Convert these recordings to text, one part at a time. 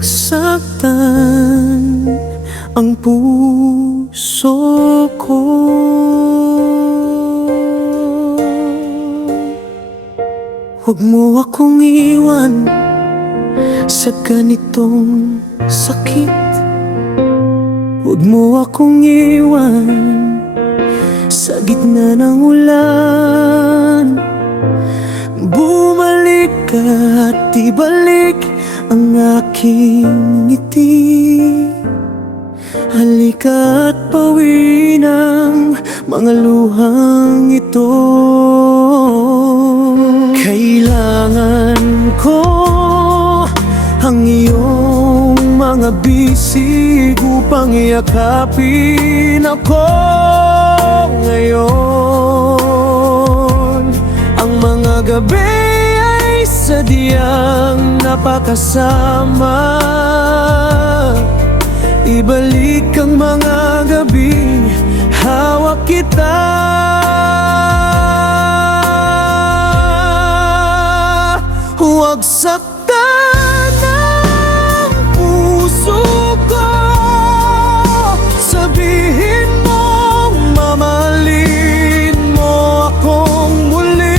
Huwag saktan ang puso ko. Huwag mo akong iwan sa ganitong sakit. Huwag mo akong iwan sa gitna ng ulan. Bumalik ka at ibalik ang aking ngiti. Halika at pawiin ang mga luhang ito. Kailangan ko ang iyong mga bisig upang yakapin ako ngayon. Ang mga gabi ay sadyang napakasama. Ibalik ang mga gabing hawak kita. Huwag saktan ang puso ko. Sabihin mong mamahalin mo akong muli.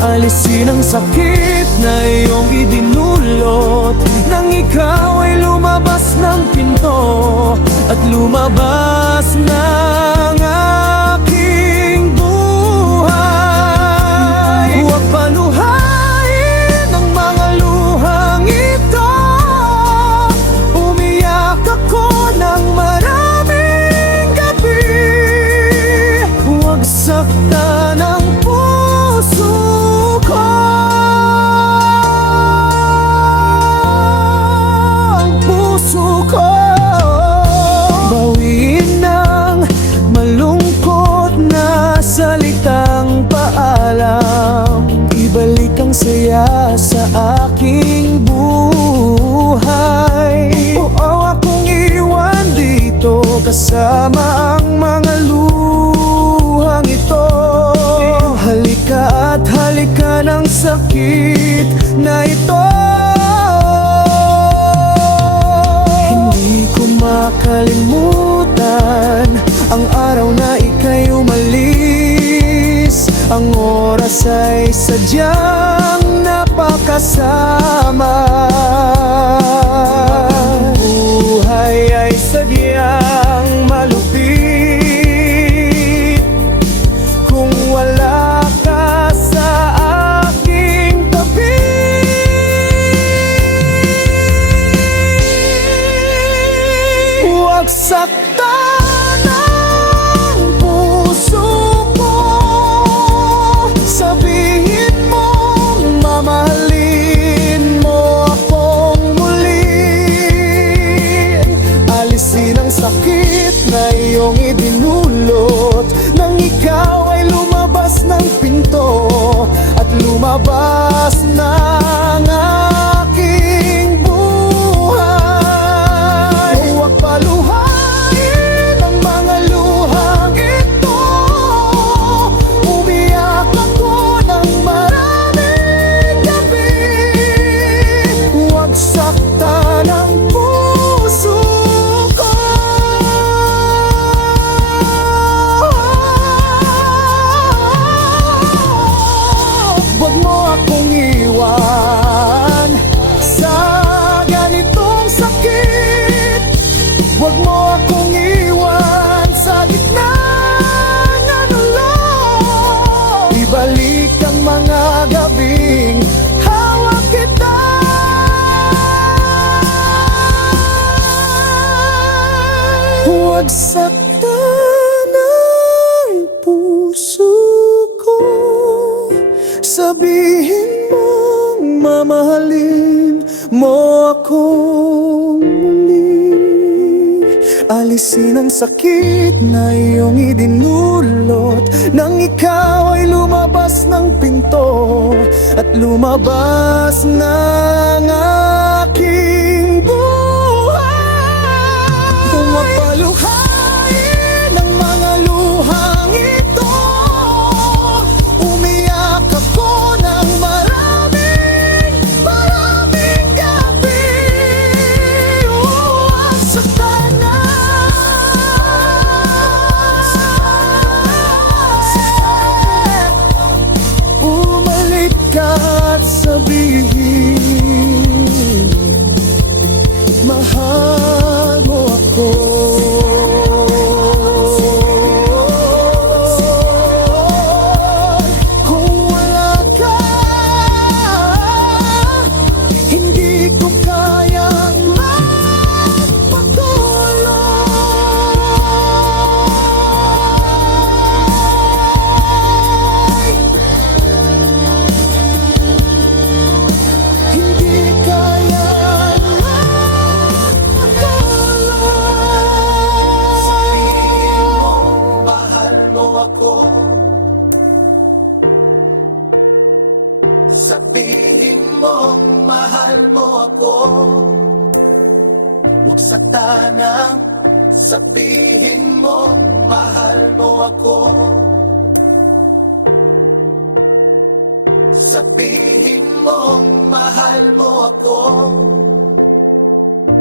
Alisin ang sakit na iyong idinulot nang ikaw ay lumabas ng pinto at lumabas ng aking buhay. Huwag paluhain ang mga luhang ito. Umiyak ako ng maraming gabi. Huwag saktan ang puso ko. Bawiin ng malungkot na salitang paalam. Ibalik ang saya sa aking buhay. Oo, akong iwan dito kasama ang mga luhang ito. Halika at halika ng sakit na ito. Makalimutan ang araw na ika'y umalis. Ang oras ay sadyang napakasama. Buhay ay sadyang malupit kung wala ka sa aking tabi. Huwag saktan ang puso ko. Sabihin mong mamahalin mo akong muli. Alisin ang sakit na iyong idinulot nang ikaw ay lumabas ng pinto at lumabas ng aking buhay. Huwag paluhain ang mga luhang ito. Umiyak ako ng maraming gabi. Huwag saktan ang puso ko. Huwag mo akong iwan sa ganitong sakit. Huwag mo akong iwan sa gitna ng ulan. Ibalik ang mga gabing hawak kita. Huwag saktan ang puso ko. Sabihin mong mamahalin mo akong muli. Alisin ang sakit na iyong idinulot nang ikaw ay lumabas ng pinto at lumabas ng aking buhay. Huwag paluhain ang mga luhang ito. Umiyak ako ng maraming gabi. mahal mo ako. Kung wala ka, hindi ko kayang magpatuloy. Hindi kayang magpatuloy. Sabihin mo, mahal mo ako. Huwag saktanang sabihin mo, mahal mo ako. Sabihin mo, mahal mo ako.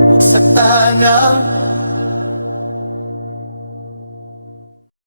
Huwag saktanang